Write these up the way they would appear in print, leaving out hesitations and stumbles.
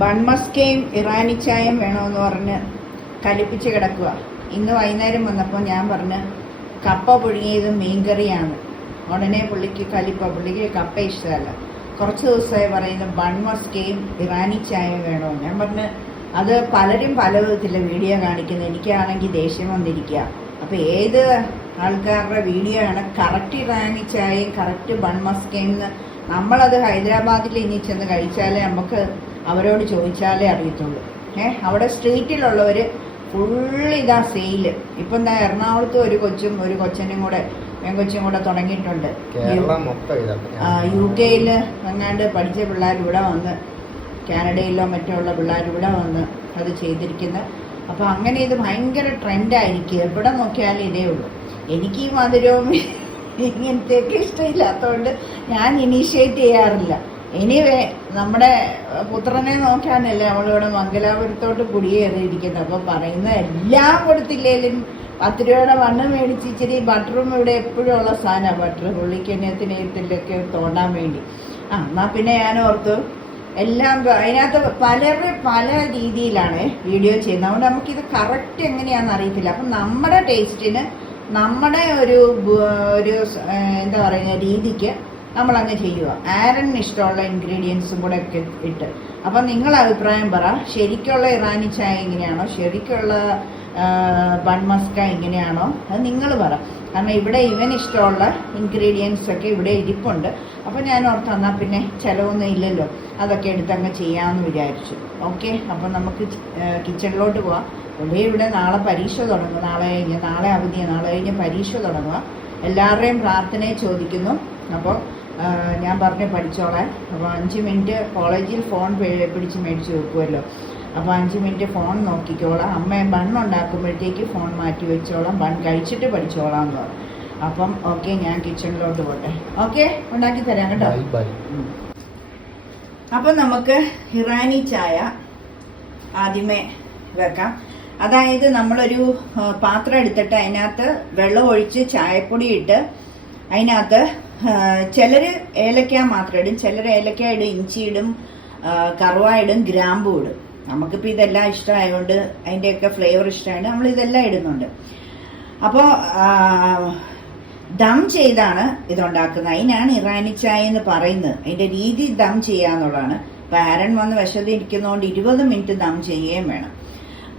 ബൺമസ്കയും ഇറാനി ചായയും വേണമെന്ന് പറഞ്ഞ് കലിപ്പിച്ച് കിടക്കുക. ഇന്ന് വൈകുന്നേരം വന്നപ്പോൾ ഞാൻ പറഞ്ഞ് കപ്പ പുഴുങ്ങിയതും മീൻകറിയാണ്. ഉടനെ പുള്ളിക്ക് കപ്പ ഇഷ്ടമല്ല. കുറച്ച് ദിവസമായി പറയുന്നു ബൺമസ്കയും ഇറാനി ചായയും വേണമെന്ന്. ഞാൻ പറഞ്ഞ് അത് പലരും പല വിധത്തിലെ വീഡിയോ കാണിക്കുന്നത്. എനിക്കാണെങ്കിൽ ദേഷ്യം വന്നിരിക്കുക. അപ്പോൾ ഏത് ആൾക്കാരുടെ വീഡിയോ ആണ് കറക്റ്റ് ഇറാനി ചായയും കറക്റ്റ് ബൺമസ്കയും എന്ന് നമ്മളത് ഹൈദരാബാദിൽ ഇനി ചെന്ന് കഴിച്ചാലേ നമുക്ക് അവരോട് ചോദിച്ചാലേ അറിയത്തുള്ളൂ. അവിടെ സ്ട്രീറ്റിലുള്ളവർ ഫുള്ള് ഇതാ സെയില്. ഇപ്പം എന്താ എറണാകുളത്ത് ഒരു കൊച്ചനും കൂടെ പെൺകൊച്ചും കൂടെ തുടങ്ങിയിട്ടുണ്ട്. UK എങ്ങാണ്ട് പഠിച്ച പിള്ളേർ ഇവിടെ വന്ന്, കാനഡയിലോ മറ്റോ ഉള്ള പിള്ളേർ ഇവിടെ വന്ന് അത് ചെയ്തിരിക്കുന്നത്. അപ്പോൾ അങ്ങനെ ഇത് ഭയങ്കര ട്രെൻഡായിരിക്കും. എവിടെ നോക്കിയാലും ഇതേ ഉള്ളൂ. എനിക്ക് ഈ മധുരവും ഇങ്ങനത്തെയൊക്കെ ഇഷ്ടമില്ലാത്തതുകൊണ്ട് ഞാൻ ഇനീഷ്യേറ്റ് ചെയ്യാറില്ല. എനിവേ നമ്മുടെ പുത്രനെ നോക്കാനല്ലേ നമ്മളിവിടെ മംഗലാപുരത്തോട്ട് കുടിയേറിയിരിക്കുന്നത്. അപ്പം പറയുന്ന എല്ലാം കൊടുത്തില്ലേലും 10 രൂപയുടെ മണ്ണ് മേടിച്ച് ഇച്ചിരി ബട്ടറും ഇവിടെ എപ്പോഴും ഉള്ള സാധനമാണ് ബട്ടർ. പുള്ളിക്കന്നത്തിനകത്തിലൊക്കെ തോണ്ടാൻ വേണ്ടി. എന്നാൽ പിന്നെ ഞാൻ ഓർത്തു എല്ലാം അതിനകത്ത് പല രീതിയിലാണ് വീഡിയോ ചെയ്യുന്നത്. അതുകൊണ്ട് നമുക്കിത് കറക്റ്റ് എങ്ങനെയാണെന്ന് അറിയത്തില്ല. അപ്പം നമ്മുടെ ടേസ്റ്റിന് നമ്മുടെ ഒരു എന്താ പറയുക രീതിക്ക് നമ്മളങ്ങ് ചെയ്യുക. ആരന് ഇഷ്ടമുള്ള ഇൻഗ്രീഡിയൻസും കൂടെ ഒക്കെ ഇട്ട്. അപ്പം നിങ്ങൾ അഭിപ്രായം പറ. ശരിക്കുള്ള ഇറാനി ചായ എങ്ങനെയാണോ, ശരിക്കുള്ള ബൺമസ്ക എങ്ങനെയാണോ, അത് നിങ്ങൾ പറ. കാരണം ഇവിടെ ഇഷ്ടമുള്ള ഇൻഗ്രീഡിയൻസ് ഒക്കെ ഇവിടെ ഇരിപ്പുണ്ട്. അപ്പം ഞാൻ ഓർത്ത് എന്നാൽ പിന്നെ ചിലവൊന്നും ഇല്ലല്ലോ, അതൊക്കെ എടുത്തങ്ങ് ചെയ്യാമെന്ന് വിചാരിച്ചു. ഓക്കെ, അപ്പം നമുക്ക് കിച്ചണിലോട്ട് പോവാം. ഇവിടെ നാളെ പരീക്ഷ തുടങ്ങും. നാളെ അവധിയാണ്. നാളെ കഴിഞ്ഞ് പരീക്ഷ തുടങ്ങുക. എല്ലാവരുടെയും പ്രാർത്ഥനയെ ചോദിക്കുന്നു. അപ്പോൾ ഞാൻ പറഞ്ഞ് പഠിച്ചോളാൻ. അപ്പോൾ 5 മിനിറ്റ് കോളേജിൽ ഫോൺ പിടിച്ച് മേടിച്ച് വെക്കുമല്ലോ. അപ്പോൾ 5 മിനിറ്റ് ഫോൺ നോക്കിക്കോളാം. അമ്മയെ ബണ്ണുണ്ടാക്കുമ്പോഴത്തേക്ക് ഫോൺ മാറ്റി വെച്ചോളാം. ബൺ കഴിച്ചിട്ട് പഠിച്ചോളാം എന്ന് പറഞ്ഞു. അപ്പം ഓക്കെ, ഞാൻ കിച്ചണിലോട്ട് പോട്ടെ. ഓക്കെ, ഉണ്ടാക്കി തരാം കേട്ടോ. അപ്പം നമുക്ക് ഇറാനി ചായ ആദ്യമേ വെക്കാം. അതായത് നമ്മളൊരു പാത്രം എടുത്തിട്ട് അതിനകത്ത് വെള്ളം ഒഴിച്ച് ചായപ്പൊടി ഇട്ട് അതിനകത്ത് ചിലർ ഏലക്ക മാത്രം ഇടും, ചിലർ ഏലക്ക ഇടും, ഇഞ്ചി ഇടും, കറുവ ഇടും, ഗ്രാമ്പൂ ഇടും. നമുക്കിപ്പോൾ ഇതെല്ലാം ഇഷ്ടമായതുകൊണ്ട് അതിൻ്റെയൊക്കെ ഫ്ലേവർ ഇഷ്ടമായത് നമ്മളിതെല്ലാം ഇടുന്നുണ്ട്. അപ്പോൾ ദം ചെയ്താണ് ഇതുണ്ടാക്കുന്നത്. അതിനാണ് ഇറാനി ചായ എന്ന് പറയുന്നത്. അതിൻ്റെ രീതി ദം ചെയ്യാന്നുള്ളതാണ്. ഇപ്പോൾ ആരൻ വന്ന് വിശദം ഇരിക്കുന്നതുകൊണ്ട് 20 മിനിറ്റ് ദം ചെയ്യുകയും വേണം.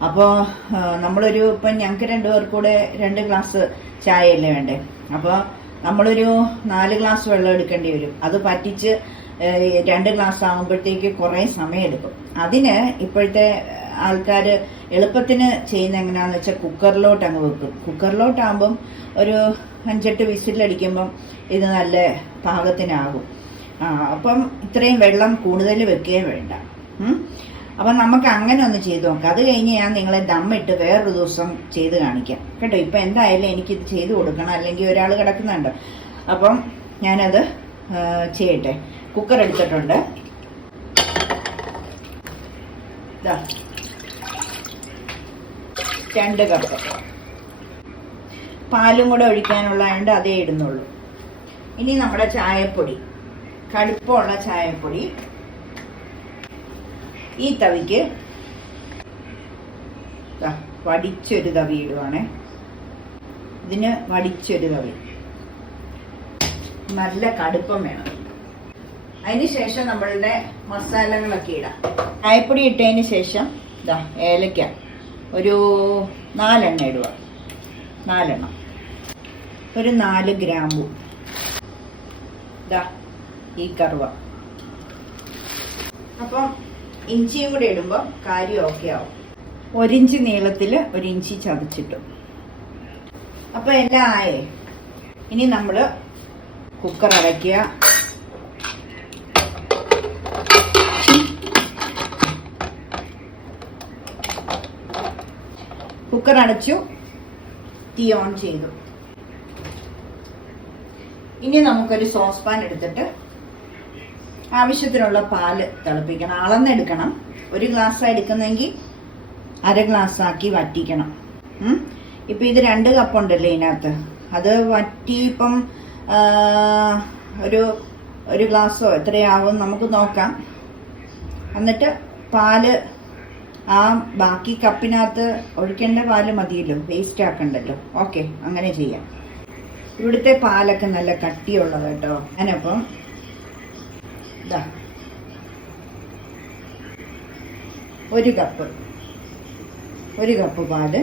അപ്പോൾ ഇപ്പം ഞങ്ങൾക്ക് 2 പേർക്കൂടെ 2 ഗ്ലാസ് ചായയല്ലേ വേണ്ടേ. അപ്പോൾ നമ്മളൊരു 4 ഗ്ലാസ് വെള്ളം എടുക്കേണ്ടി വരും. അത് പറ്റിച്ച് 2 ഗ്ലാസ് ആകുമ്പോഴത്തേക്ക് കുറേ സമയം എടുക്കും. അതിന് ഇപ്പോഴത്തെ ആൾക്കാർ എളുപ്പത്തിന് ചെയ്യുന്ന എങ്ങനെയാണെന്ന് വെച്ചാൽ കുക്കറിലോട്ട് അങ്ങ് വെക്കും. കുക്കറിലോട്ടാകുമ്പം ഒരു 5-8 വിസിലടിക്കുമ്പം ഇത് നല്ല പാകത്തിനാകും. അപ്പം ഇത്രയും വെള്ളം കൂടുതൽ വെക്കുകയും വേണ്ട. അപ്പം നമുക്ക് അങ്ങനെ ഒന്ന് ചെയ്ത് നോക്കാം. അത് കഴിഞ്ഞ് ഞാൻ നിങ്ങളെ ദമ്മിട്ട് വേറൊരു ദിവസം ചെയ്ത് കാണിക്കാം കേട്ടോ. ഇപ്പം എന്തായാലും എനിക്കിത് ചെയ്ത് കൊടുക്കണം, അല്ലെങ്കിൽ ഒരാൾ കിടക്കുന്നുണ്ട്. അപ്പം ഞാനത് ചെയ്യട്ടെ. കുക്കർ എടുത്തിട്ടുണ്ട്. 2 കപ്പ് പാലും കൂടെ ഒഴിക്കാനുള്ളതുകൊണ്ട് അതേ ഇടുന്നുള്ളൂ. ഇനി നമ്മുടെ ചായപ്പൊടി, കടുപ്പമുള്ള ചായപ്പൊടി ഈ തവിക്ക് വടിച്ചൊരു തവി ഇടുവാണേ. ഇതിന് വടിച്ചൊരു തവി, നല്ല കടുപ്പം വേണം. അതിന് ശേഷം നമ്മളുടെ മസാലകളൊക്കെ ഇടാം. ചായപ്പൊടി ഇട്ടതിന് ശേഷം ഏലക്ക ഒരു 4 എണ്ണം ഇടുക. 4 എണ്ണം. ഒരു 4 ഗ്രാമ്പു. ഈ കറുവ. അപ്പം ഇഞ്ചിയും കൂടെ ഇടുമ്പോൾ കാര്യം ഓക്കെ ആവും. 1 ഇഞ്ച് നീളത്തിൽ 1 ഇഞ്ചി ചതച്ചിട്ടു. അപ്പോൾ എല്ലാം ആയേ. ഇനി നമ്മൾ കുക്കർ അടയ്ക്കുക. കുക്കർ അടച്ചു, തീ ഓൺ ചെയ്തു. ഇനി നമുക്കൊരു സോസ് പാൻ എടുത്തിട്ട് ആവശ്യത്തിനുള്ള പാല് തിളപ്പിക്കണം. അളന്നെടുക്കണം. 1 ഗ്ലാസ് എടുക്കുന്നെങ്കിൽ 1/2 ഗ്ലാസ് ആക്കി വറ്റിക്കണം. ഇപ്പം ഇത് 2 കപ്പ് ഉണ്ടല്ലോ ഇതിനകത്ത്. അത് വറ്റി ഇപ്പം ഒരു ഗ്ലാസ്സോ എത്രയാവും നമുക്ക് നോക്കാം. എന്നിട്ട് പാല് ആ ബാക്കി കപ്പിനകത്ത് ഒഴിക്കേണ്ട പാല് മതിയല്ലോ, വേസ്റ്റ് ആക്കണ്ടല്ലോ. ഓക്കെ, അങ്ങനെ ചെയ്യാം. ഇവിടുത്തെ പാലൊക്കെ നല്ല കട്ടിയുള്ളത് കേട്ടോ. ഞാനപ്പം ഇതാ 1 കപ്പ് പാല്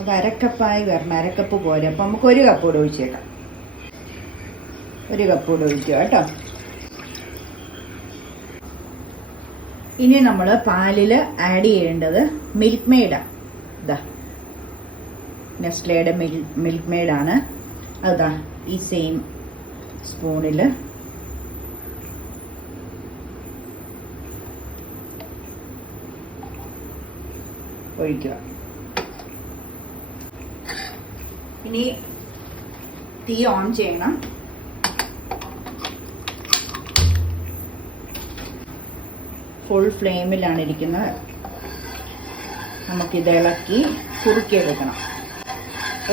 അത് അരക്കപ്പായി വരണം. അരക്കപ്പ് പോരെ, അപ്പം നമുക്ക് 1 കപ്പ് കൂടെ ഒഴിച്ചേക്കാം. 1 കപ്പ് കൂടെ ഒഴിക്കുക കേട്ടോ. ഇനി നമ്മൾ പാലിൽ ആഡ് ചെയ്യേണ്ടത് മിൽക്ക് മെയ്ഡാണ്. ഇതാ നെസ്ലയുടെ മിൽക്ക് മെയ്ഡാണ്. അതാ ഈ സെയിം സ്പൂണിൽ ഒഴിക്കുക. ഇനി തീ ഓൺ ചെയ്യണം. ഫുൾ ഫ്ലെയിമിലാണ് ഇരിക്കുന്നത്. നമുക്കിത് ഇളക്കി കുറുക്കിയെടുക്കണം.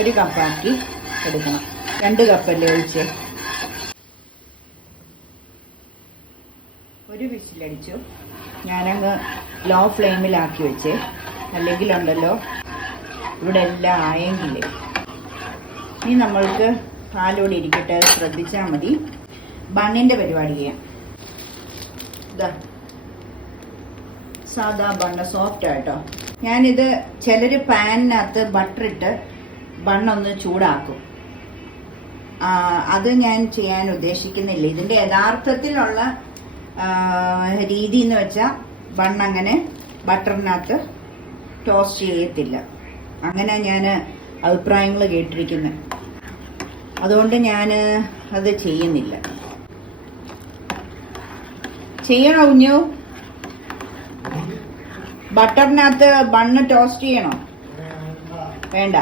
1 കപ്പാക്കി എടുക്കണം. 2 കപ്പല്ലേ ഒഴിച്ച്. 1 വിസിലടിച്ചു. ഞാനങ്ങ് ലോ ഫ്ലെയിമിലാക്കി വെച്ചേ, അല്ലെങ്കിലുണ്ടല്ലോ ഇവിടെ എല്ലാം ആയെങ്കിലേ. ഇനി നമ്മൾക്ക് പാലോടെ ഇരിക്കട്ടെ, അത് ശ്രദ്ധിച്ചാൽ മതി. ബണ്ണിൻ്റെ പരിപാടി ചെയ്യാം. ഇതാ സാധാ ബണ്ണ്, സോഫ്റ്റ് ആയിട്ടോ. ഞാനിത് ചിലർ പാനിനകത്ത് ബട്ടറിട്ട് ബണ്ണൊന്ന് ചൂടാക്കും. അത് ഞാൻ ചെയ്യാൻ ഉദ്ദേശിക്കുന്നില്ല. ഇതിൻ്റെ യഥാർത്ഥത്തിലുള്ള രീതി എന്ന് വെച്ചാൽ ബണ്ണങ്ങനെ ബട്ടറിനകത്ത് ടോസ്റ്റ് ചെയ്യത്തില്ല. അങ്ങനെ ഞാൻ അഭിപ്രായങ്ങൾ കേട്ടിരിക്കുന്നത്. അതുകൊണ്ട് ഞാൻ അത് ചെയ്യുന്നില്ല. ചെയ്യണോ കുഞ്ഞു? ബട്ടറിനകത്ത് ബണ്ണ് ടോസ്റ്റ് ചെയ്യണോ? വേണ്ട,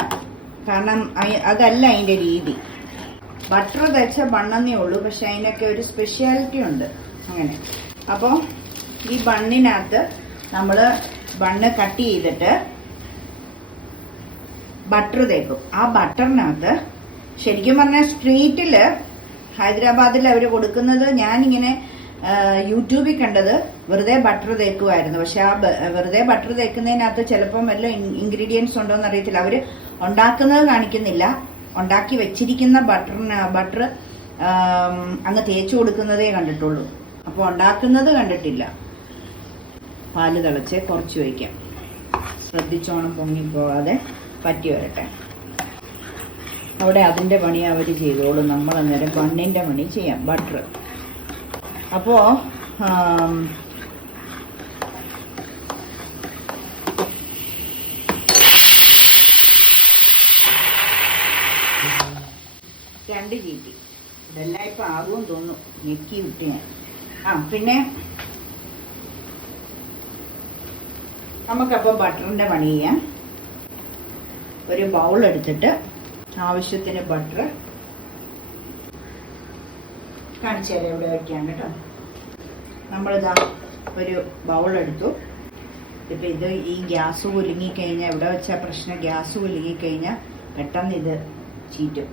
കാരണം അതല്ല അതിൻ്റെ രീതി. ബട്ടർ തേച്ച ബണ്ണെന്നേ ഉള്ളൂ, പക്ഷെ അതിനൊക്കെ ഒരു സ്പെഷ്യാലിറ്റി ഉണ്ട്. അങ്ങനെ അപ്പോൾ ഈ ബണ്ണിനകത്ത് നമ്മൾ ബണ്ണ് കട്ട് ചെയ്തിട്ട് ബട്ടർ തേക്കും. ആ ബട്ടറിനകത്ത് ശരിക്കും പറഞ്ഞാൽ സ്ട്രീറ്റിൽ ഹൈദരാബാദിൽ അവർ കൊടുക്കുന്നത്, ഞാനിങ്ങനെ യൂട്യൂബിൽ കണ്ടത് വെറുതെ ബട്ടർ തേക്കുമായിരുന്നു. പക്ഷെ ആ വെറുതെ ബട്ടർ തേക്കുന്നതിനകത്ത് ചിലപ്പം വല്ല ഇൻഗ്രീഡിയൻസ് ഉണ്ടോ എന്ന് അറിയത്തില്ല. അവർ ഉണ്ടാക്കുന്നത് കാണിക്കുന്നില്ല. ഉണ്ടാക്കി വെച്ചിരിക്കുന്ന ബട്ടർ അങ്ങ് തേച്ചു കൊടുക്കുന്നതേ കണ്ടിട്ടുള്ളൂ. അപ്പോൾ ഉണ്ടാക്കുന്നത് കണ്ടിട്ടില്ല. പാല് തിളച്ച് കുറച്ച് വയ്ക്കാം. ശ്രദ്ധിച്ചോണം പൊങ്ങിപ്പോകാതെ പറ്റി വരട്ടെ. അവിടെ അതിൻ്റെ പണി അവർ ചെയ്തോളും. നമ്മൾ അന്നേരം ബണ്ണിൻ്റെ പണി ചെയ്യാം, ബട്ടർ. അപ്പോൾ രണ്ട് ചീറ്റി ഇതെല്ലാം ഇപ്പം ആകുമെന്ന് തോന്നുന്നു. ഞെക്കി വിട്ട് ഞാൻ പിന്നെ നമുക്കപ്പോൾ ബട്ടറിൻ്റെ പണി ചെയ്യാം. ഒരു ബൗൾ എടുത്തിട്ട് ആവശ്യത്തിന് ബട്ടർ കാണിച്ചു തരാം ഇവിടെ വയ്ക്കാം കേട്ടോ. നമ്മളിതാ ഒരു ബൗൾ എടുത്തു. ഇപ്പം ഇത് ഈ ഗ്യാസ് കുലുങ്ങിക്കഴിഞ്ഞാൽ ഇവിടെ വെച്ചാൽ പ്രശ്നം, ഗ്യാസ് കുലുങ്ങിക്കഴിഞ്ഞാൽ പെട്ടെന്ന് ഇത് ചീറ്റും.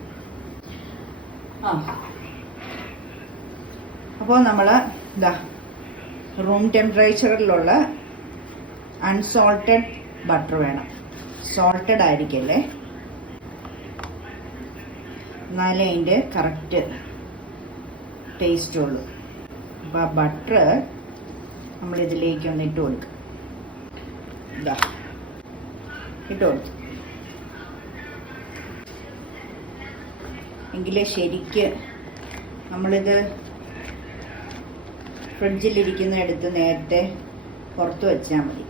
അപ്പോൾ നമ്മൾ ഇതാ റൂം ടെമ്പറേച്ചറിലുള്ള അൺസോൾട്ടഡ് ബട്ടർ വേണം. സോൾട്ടഡ് ആയിരിക്കല്ലേ, എന്നാലേ അതിൻ്റെ കറക്റ്റ് ടേസ്റ്റ് ഉള്ളൂ. അപ്പോൾ ആ ബട്ടർ നമ്മളിതിലേക്കൊന്ന് ഇട്ട് കൊടുക്കും. ഇതാ ഇട്ട് കൊടുത്തു. എങ്കിലേ ശരിക്ക് നമ്മളിത് ഫ്രിഡ്ജിലിരിക്കുന്ന എടുത്ത് നേരത്തെ പുറത്ത് വെച്ചാൽ മതി.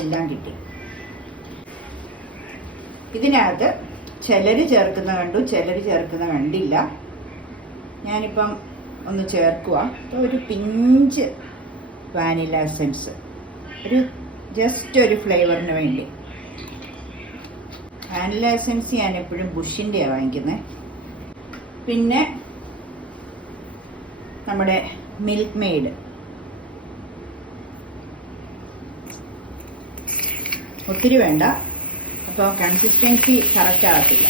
എല്ലാം കിട്ടി. ഇതിനകത്ത് ചിലർ ചേർക്കുന്ന കണ്ടു, ചിലർ ചേർക്കുന്ന കണ്ടില്ല. ഞാനിപ്പം ഒന്ന് ചേർക്കുക. ഒരു പിഞ്ച് വാനില എസൻസ്, ജസ്റ്റ് ഒരു ഫ്ലേവറിന് വേണ്ടി. വാനില എസൻസ് ഞാൻ എപ്പോഴും ബുഷിൻ്റെയാണ് വാങ്ങിക്കുന്നത്. പിന്നെ നമ്മുടെ മിൽക്ക് മെയ്ഡ്, ഒത്തിരി വേണ്ട. അപ്പം അപ്പോൾ കൺസിസ്റ്റൻസി കറക്റ്റ് ആകത്തില്ല.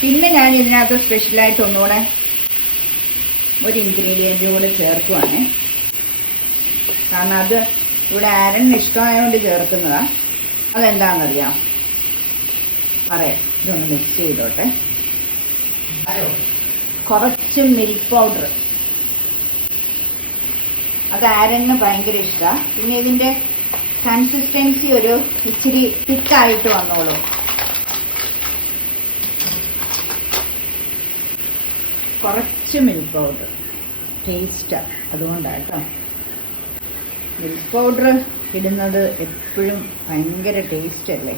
പിന്നെ ഞാൻ ഇതിനകത്ത് സ്പെഷ്യലായിട്ട് ഒന്നുകൂടെ ഒരു ഇൻഗ്രീഡിയൻറ്റും കൂടെ ചേർക്കുവാണ്. കാരണം അത് ഇവിടെ ആരന് ഇഷ്ടമായതുകൊണ്ട് ചേർക്കുന്നതാണ്. അതെന്താണെന്നറിയാം, പറയാം. ഇതൊന്ന് മിക്സ് ചെയ്തോട്ടെ. കുറച്ച് മിൽക്ക് പൗഡർ, അത് ആരന് ഭയങ്കര ഇഷ്ടമാണ്. പിന്നെ ഇതിൻ്റെ കൺസിസ്റ്റൻസി ഒരു ഇച്ചിരി തിക്കായിട്ട് വന്നോളൂ. കുറച്ച് മിൽക്ക് പൗഡർ ടേസ്റ്റാണ്, അതുകൊണ്ടാണ് കേട്ടോ. മിൽക്ക് പൗഡർ ഇടുന്നത് എപ്പോഴും ഭയങ്കര ടേസ്റ്റ് അല്ലേ.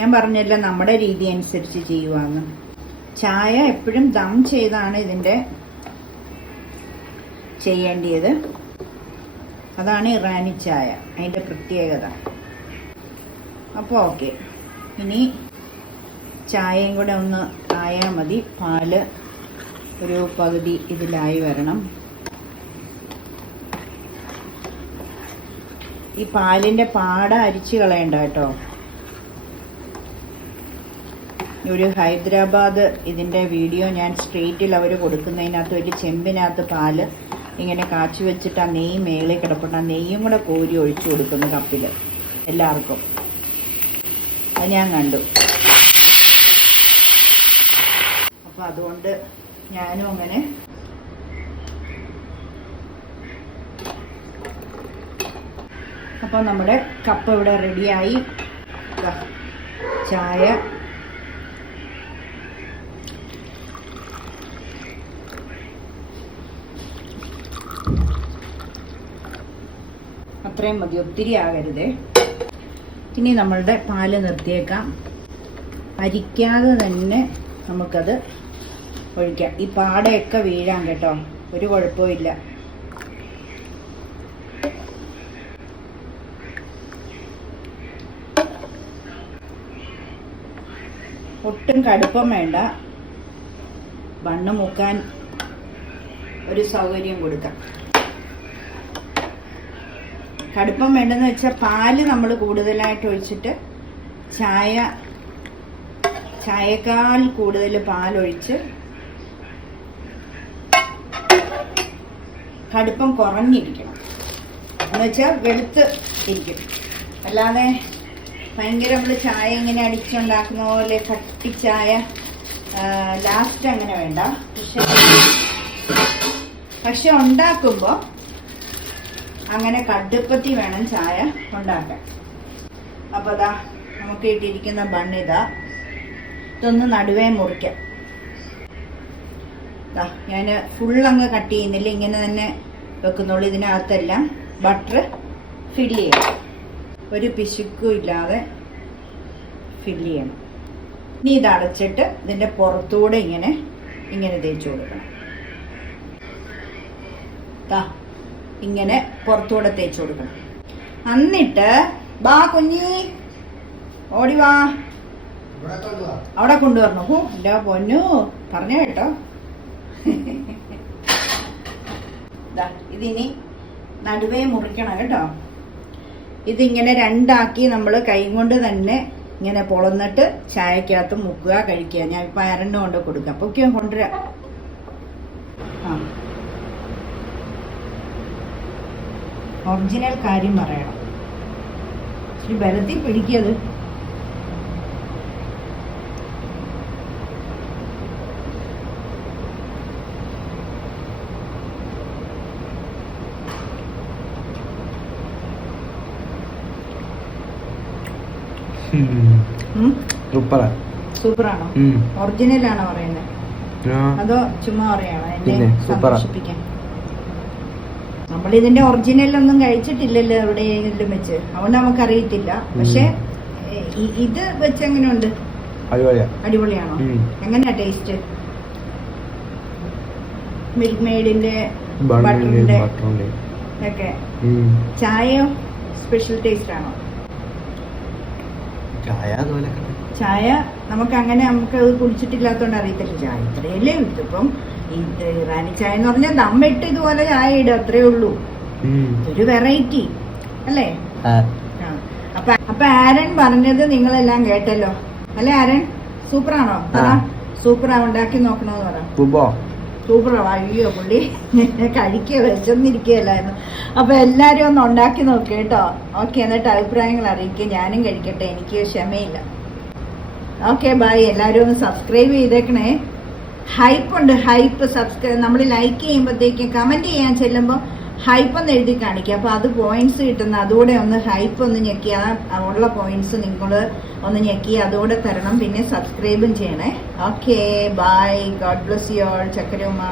ഞാൻ പറഞ്ഞല്ലോ നമ്മുടെ രീതി അനുസരിച്ച് ചെയ്യുവാന്ന്. ചായ എപ്പോഴും ദം ചെയ്താണ് ഇതിൻ്റെ ചെയ്യേണ്ടത്. അതാണ് ഇറാനി ചായ, അതിൻ്റെ പ്രത്യേകത. അപ്പോൾ ഓക്കെ, ഇനി ചായയും കൂടെ ഒന്ന് ആയാൽ മതി. പാല് ഒരു പകുതി ഇതിലായി വരണം. ഈ പാലിൻ്റെ പാട അരിച്ച് കളയണ്ട കേട്ടോ. ഒരു ഹൈദരാബാദ് ഇതിൻ്റെ വീഡിയോ ഞാൻ സ്ട്രീറ്റിൽ അവർ കൊടുക്കുന്നതിനകത്ത് ഒരു ചെമ്പിനകത്ത് പാല് ഇങ്ങനെ കാച്ചി വെച്ചിട്ട് ആ നെയ്യ് മേളിൽ കിടപ്പുണ്ട്. ആ നെയ്യും കൂടെ കോരി ഒഴിച്ചു കൊടുക്കുന്നു കപ്പിൽ എല്ലാവർക്കും. അത് ഞാൻ കണ്ടു. അപ്പോൾ അതുകൊണ്ട് ഞാനും അങ്ങനെ അപ്പോൾ നമ്മുടെ കപ്പ് ഇവിടെ റെഡിയായി. ചായ അത്രയും മതി, ഒത്തിരി ആകരുതേ. ഇനി നമ്മളുടെ പാല് നിർത്തിയേക്കാം. അരിക്കാതെ തന്നെ നമുക്കത് ഒഴിക്കാം. ഈ പാടയൊക്കെ വീഴാൻ കേട്ടോ, ഒരു കുഴപ്പമില്ല. ഒട്ടും കടുപ്പം വേണ്ട. ബണ്ണ് മുക്കാൻ ഒരു സൗകര്യം കൊടുക്കാം. കടുപ്പം വേണ്ടെന്ന് വെച്ചാൽ പാല് നമ്മൾ കൂടുതലായിട്ട് ഒഴിച്ചിട്ട് ചായക്കാൾ കൂടുതൽ പാലൊഴിച്ച് കടുപ്പം കുറഞ്ഞിരിക്കണം. എന്ന് വെച്ചാൽ വെളുത്ത് ഇരിക്കും. അല്ലാതെ ഭയങ്കര നമ്മൾ ചായ ഇങ്ങനെ അടിച്ചുണ്ടാക്കുന്ന പോലെ കട്ടിച്ചായ ലാസ്റ്റ് അങ്ങനെ വേണ്ട. പക്ഷെ ഉണ്ടാക്കുമ്പോൾ അങ്ങനെ കടുപ്പത്തി വേണം ചായ ഉണ്ടാക്കാൻ. അപ്പോൾ അതാ നമുക്ക് ഇട്ടിരിക്കുന്ന ബണ്ണിതാ. ഇതൊന്ന് നടുവേ മുറിക്കാം. ഞാൻ ഫുള്ളങ്ങ് കട്ട് ചെയ്യുന്നില്ല, ഇങ്ങനെ തന്നെ വെക്കുന്നുള്ളൂ. ഇതിനകത്തെല്ലാം ബട്ടർ ഫില്ല് ചെയ്യണം, ഒരു പിശുക്കും ഇല്ലാതെ ഫില്ല് ചെയ്യണം. ഇനി ഇത് അടച്ചിട്ട് ഇതിൻ്റെ പുറത്തൂടെ ഇങ്ങനെ തേച്ച് കൊടുക്കണം. ഇങ്ങനെ പുറത്തൂടെ തേച്ച് കൊടുക്കണം. എന്നിട്ട് ബാ കുഞ്ഞി ഓടി വാ, അവിടെ കൊണ്ടുവരണം. ഹോ എൻ്റെ പൊന്നു പറഞ്ഞ കേട്ടോ. ഇതിനി നടുവേ മുറിക്കണം കേട്ടോ. ഇതിങ്ങനെ രണ്ടാക്കി നമ്മൾ കൈ കൊണ്ട് തന്നെ ഇങ്ങനെ പൊളന്നിട്ട് ചായക്കകത്ത് മുക്കുക, കഴിക്കുക. ഞാൻ ഇപ്പം അരണ്ട് കൊണ്ട് കൊടുക്കാം. അപ്പോൾ ഒക്കെ കൊണ്ടുവരാം. ഒറിജിനൽ കാര്യം പറയണം. ഈ ബലത്തിൽ പിടിക്കത്. സൂപ്പറാണോ? ഒറിജിനലാണോ പറയുന്നത് അതോ ചുമ്മാ പറയാണോ എന്നെ സന്തോഷിപ്പിക്കാൻ? നമ്മളിതിന്റെ ഒറിജിനലൊന്നും കഴിച്ചിട്ടില്ലല്ലോ എവിടെയെങ്കിലും വെച്ച്, അതുകൊണ്ട് നമുക്കറിയത്തില്ല. പക്ഷെ ഇത് വെച്ച് എങ്ങനെയുണ്ട്? അടിപൊളിയാണോ? എങ്ങനെയാ ടേസ്റ്റ്? മിൽക്ക് മെയ്ഡിന്റെ ബട്ടറിന്റെ ഒക്കെ ചായയോ സ്പെഷ്യൽ ടേസ്റ്റ് ആണോ? ചായ നമുക്ക് അങ്ങനെ അത് കുടിച്ചിട്ടില്ലാത്തോണ്ട് അറിയത്തില്ല. ചായ ഇത്രയല്ലേ ഇതിപ്പം ഇറാനി ചായ എന്ന് പറഞ്ഞാൽ ദമ്മിട്ട് ഇതുപോലെ ചായ ഇടുക, അത്രേ ഉള്ളൂ. ഒരു വെറൈറ്റി അല്ലേ? അപ്പൊ അപ്പൊ ആരൻ പറഞ്ഞത് നിങ്ങളെല്ലാം കേട്ടല്ലോ അല്ലെ ആരൻ? സൂപ്പറാണോ? സൂപ്പറാ, ഉണ്ടാക്കി നോക്കണോന്ന് പറ. സൂപ്പറാ. അയ്യോ പുള്ളി കഴിക്കുക വെച്ചൊന്നിരിക്കുകയല്ലായിരുന്നു. അപ്പൊ എല്ലാരും ഒന്ന് ഉണ്ടാക്കി നോക്കുക കേട്ടോ. ഓക്കെ, എന്നിട്ട് അഭിപ്രായങ്ങൾ അറിയിക്കുക. ഞാനും കഴിക്കട്ടെ, എനിക്ക് ക്ഷമയില്ല. Okay bye. എല്ലാരും ഒന്ന് സബ്സ്ക്രൈബ് ചെയ്തേക്കണേ. ഹൈപ്പ് ഉണ്ട്, ഹൈപ്പ്. സബ്സ്ക്രൈബ് നമ്മൾ ലൈക്ക് ചെയ്യുമ്പോഴത്തേക്കും കമന്റ് ചെയ്യാൻ ചെല്ലുമ്പോൾ ഹൈപ്പ് ഒന്ന് എഴുതി കാണിക്കുക. അപ്പൊ അത് പോയിന്റ്സ് കിട്ടുന്ന, അതുകൂടെ ഒന്ന് ഹൈപ്പ് ഒന്ന് ഞെക്കി, ആ ഉള്ള പോയിന്റ്സ് നിങ്ങൾ ഒന്ന് ഞെക്കി അതുകൂടെ തരണം. പിന്നെ സബ്സ്ക്രൈബും ചെയ്യണേ. Okay bye. God bless you all. ചക്കരമ്മ.